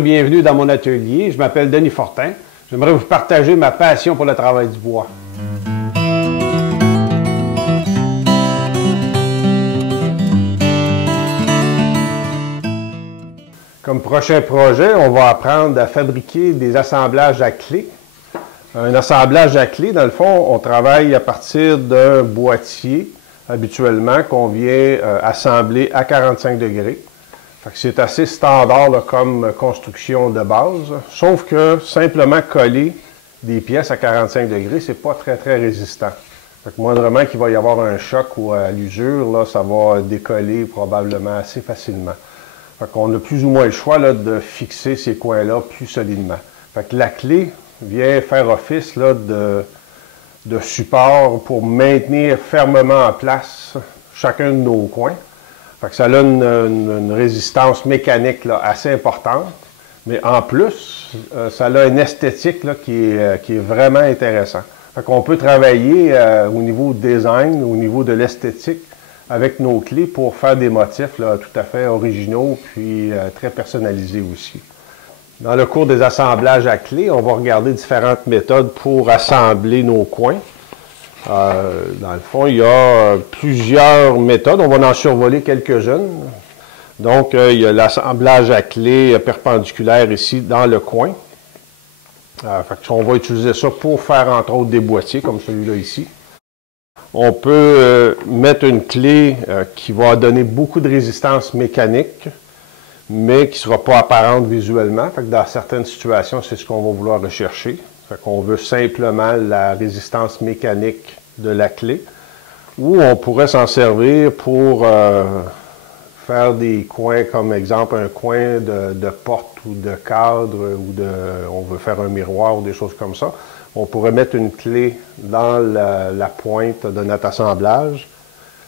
et bienvenue dans mon atelier. Je m'appelle Denis Fortin. J'aimerais vous partager ma passion pour le travail du bois. Comme prochain projet, on va apprendre à fabriquer des assemblages à clé. Un assemblage à clé, dans le fond, on travaille à partir d'un boîtier, habituellement, qu'on vient assembler à 45 degrés. C'est assez standard là, comme construction de base, sauf que simplement coller des pièces à 45 degrés, c'est pas très résistant. Moindrement qu'il va y avoir un choc ou à l'usure, là, ça va décoller probablement assez facilement. On a plus ou moins le choix là, de fixer ces coins-là plus solidement. La clé vient faire office là, de support pour maintenir fermement en place chacun de nos coins. Ça a une résistance mécanique là, assez importante, mais en plus, ça a une esthétique là, qui est vraiment intéressante. On peut travailler au niveau du design, au niveau de l'esthétique, avec nos clés pour faire des motifs là, tout à fait originaux, puis très personnalisés aussi. Dans le cours des assemblages à clés, on va regarder différentes méthodes pour assembler nos coins. Dans le fond, il y a plusieurs méthodes. On va en survoler quelques-unes. Donc, il y a l'assemblage à clé perpendiculaire ici dans le coin. On va utiliser ça pour faire, entre autres, des boîtiers, comme celui-là ici. On peut mettre une clé qui va donner beaucoup de résistance mécanique, mais qui ne sera pas apparente visuellement. Dans certaines situations, c'est ce qu'on va vouloir rechercher. On veut simplement la résistance mécanique de la clé, ou on pourrait s'en servir pour faire des coins, comme exemple un coin de porte ou de cadre, ou on veut faire un miroir ou des choses comme ça. On pourrait mettre une clé dans la pointe de notre assemblage,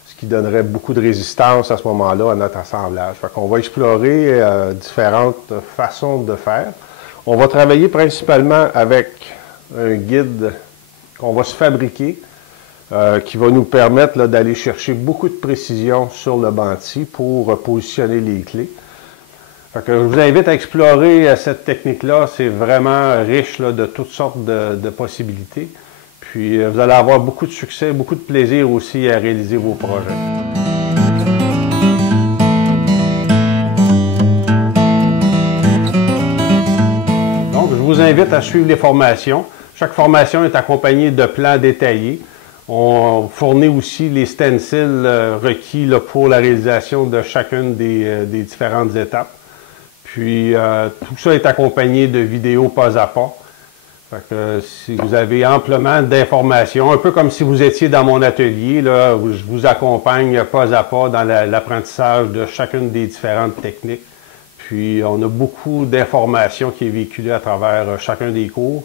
ce qui donnerait beaucoup de résistance à ce moment-là à notre assemblage. On va explorer différentes façons de faire. On va travailler principalement avec un guide qu'on va se fabriquer, qui va nous permettre d'aller chercher beaucoup de précision sur le banti pour positionner les clés. Je vous invite à explorer cette technique-là. C'est vraiment riche là, de toutes sortes de possibilités. Puis vous allez avoir beaucoup de succès, beaucoup de plaisir aussi à réaliser vos projets. Donc, je vous invite à suivre les formations. Chaque formation est accompagnée de plans détaillés. On fournit aussi les stencils requis là, pour la réalisation de chacune des différentes étapes. Puis, tout ça est accompagné de vidéos pas à pas. Si vous avez amplement d'informations, un peu comme si vous étiez dans mon atelier, là, où je vous accompagne pas à pas dans l'apprentissage de chacune des différentes techniques. Puis, on a beaucoup d'informations qui est véhiculée à travers chacun des cours.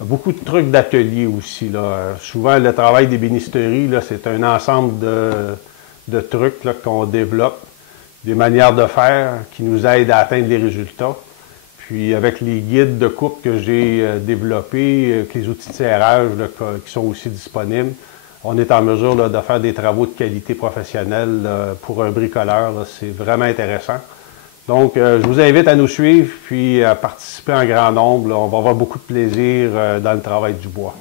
Beaucoup de trucs d'atelier aussi. Là. Souvent, le travail d'ébénisterie, c'est un ensemble de trucs qu'on développe, des manières de faire qui nous aident à atteindre les résultats. Puis avec les guides de coupe que j'ai développés, avec les outils de serrage là, qui sont aussi disponibles, on est en mesure là, de faire des travaux de qualité professionnelle pour un bricoleur. C'est vraiment intéressant. Donc, je vous invite à nous suivre puis à participer en grand nombre. Là. On va avoir beaucoup de plaisir dans le travail du bois.